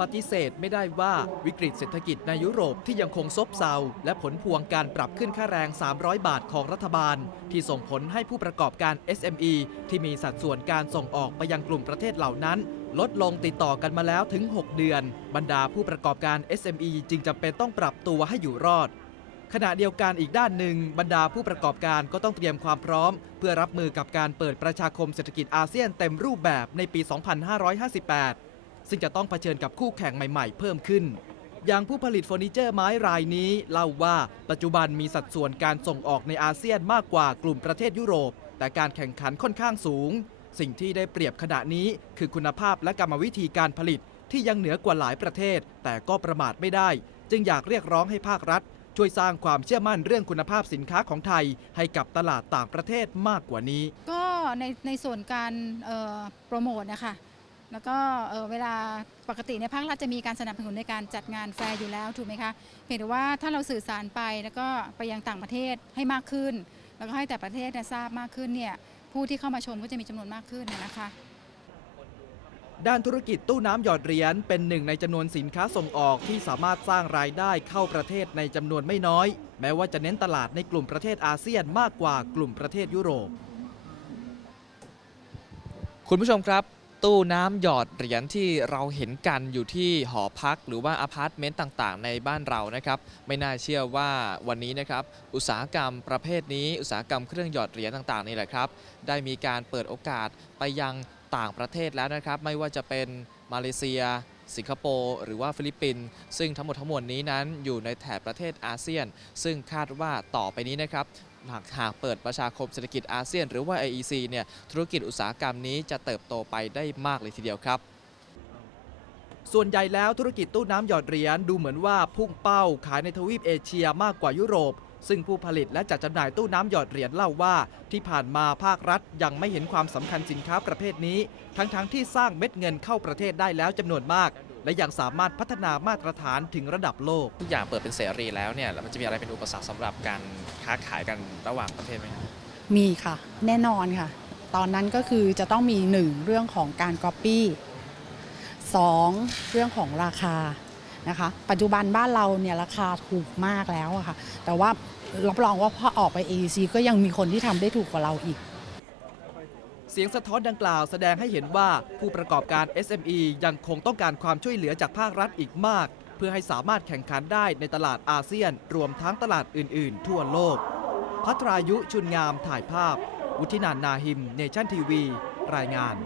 ปฏิเสธไม่ได้ว่าวิกฤตเศรษฐกิจในยุโรปที่ยังคงซบเซาและผลพวงการปรับขึ้นค่าแรง 300 บาทของรัฐบาล ที่ส่งผลให้ผู้ประกอบการ SME ที่มีสัดส่วนการส่งออกไปยังกลุ่มประเทศเหล่านั้น ลดลงติดต่อกันมาแล้วถึง 6 เดือน บรรดาผู้ประกอบการ SME จึงจำเป็นต้องปรับตัวให้อยู่รอดขณะเดียวกันอีกด้านหนึ่งบรรดาผู้ประกอบการก็ต้องเตรียมความพร้อม เพื่อรับมือกับการเปิดประชาคมเศรษฐกิจอาเซียนเต็มรูปแบบในปี 2558 ซึ่งจะต้องเผชิญกับคู่แข่งใหม่ๆ เพิ่มขึ้น อย่างผู้ผลิตเฟอร์นิเจอร์ไม้รายนี้เล่าว่าปัจจุบันมีสัดส่วนการส่งออกในอาเซียนมากกว่ากลุ่มประเทศยุโรป แต่การแข่งขันค่อนข้างสูง สิ่งที่ได้เปรียบขณะนี้คือคุณภาพและกรรมวิธีการผลิตที่ยังเหนือกว่าหลายประเทศ แต่ก็ประมาทไม่ได้ จึงอยากเรียกร้องให้ภาครัฐ ช่วยสร้างความเชื่อมั่นเรื่องคุณภาพสินค้าของไทย ให้กับตลาดต่างประเทศมากกว่านี้ ก็ในในส่วนการโปรโมทนะคะ แล้วก็เอ่อเวลาปกติในยภาครัฐจะมีการสนับสนุนในการจัดงานแฟร์อยู่แล้วถูกไหมคะเพียงแต่ว่าถ้าเราสื่อสารไปแล้วก็ไปยังต่างประเทศให้มากขึ้น แล้วก็ให้แต่ประเทศเนี่ยทราบมากขึ้นเนี่ยผู้ที่เข้ามาชมก็จะมีจำนวนมากขึ้นนะคะด้านธุรกิจตู้น้ำหยอดเหรียญเป็นหนึ่งในจำนวนสินค้าส่งออกที่สามารถสร้างรายได้เข้าประเทศในจำนวนไม่น้อย แม้ว่าจะเน้นตลาดในกลุ่มประเทศอาเซียนมากกว่ากลุ่มประเทศยุโรป คุณผู้ชมครับ ตู้น้ำหยอดเหรียญที่เราเห็นกันอยู่ที่หอพักหรือว่าอพาร์ตเมนต์ต่างๆ ในบ้านเรานะครับ ไม่น่าเชื่อว่าวันนี้นะครับ อุตสาหกรรมประเภทนี้ อุตสาหกรรมเครื่องหยอดเหรียญต่างๆนี่แหละครับ ได้มีการเปิดโอกาสไปยังต่างประเทศแล้วนะครับ ไม่ว่าจะเป็นมาเลเซีย สิงคโปร์หรือว่าฟิลิปปินส์ซึ่งทั้งหมดทั้งมวลนี้นั้นอยู่ในแถบประเทศอาเซียน ซึ่งคาดว่าต่อไปนี้นะครับ หากหากเปิดประชาคมเศรษฐกิจอาเซียน หรือว่า AEC เนี่ยธุรกิจอุตสาหกรรมนี้จะเติบโตไปได้มากเลยทีเดียวครับส่วนใหญ่แล้วธุรกิจตู้น้ำหยอดเหรียญดูเหมือนว่าพุ่งเป้าขายในทวีปเอเชียมากกว่ายุโรป ซึ่งผู้ผลิตและจัดจำหน่ายตู้น้ำหยอดเหรียญเล่าว่า ที่ผ่านมาภาครัฐยังไม่เห็นความสำคัญสินค้าประเภทนี้ ทั้งๆที่สร้างเม็ดเงินเข้าประเทศได้แล้วจำนวนมาก และยังสามารถพัฒนามาตรฐานถึงระดับโลก ทุกอย่างเปิดเป็นเสรีแล้วเนี่ยแล้วมันจะมีอะไรเป็นอุปสรรคสำหรับการค้าขายกันระหว่างประเทศไหมครับมีค่ะ แน่นอนค่ะ ตอนนั้นก็คือจะต้องมีหนึ่งเรื่องของการก๊อปปี้สองเรื่องของราคานะคะ ปัจจุบันบ้านเราเนี่ยราคาถูกมากแล้วอะค่ะ แต่ว่ารับรองว่าพอออกไป AEC ก็ยังมีคนที่ทำได้ถูกกว่าเราอีกเสียงสะท้อนดังกล่าวแสดงให้เห็นว่าผู้ประกอบการ SME ยังคงต้องการความช่วยเหลือจากภาครัฐอีกมาก เพื่อให้สามารถแข่งขันได้ในตลาดอาเซียน รวมทั้งตลาดอื่น ๆ ทั่วโลก พัทรายุชุนงามถ่ายภาพ วุฒินันนาหิม เนชั่นทีวี รายงาน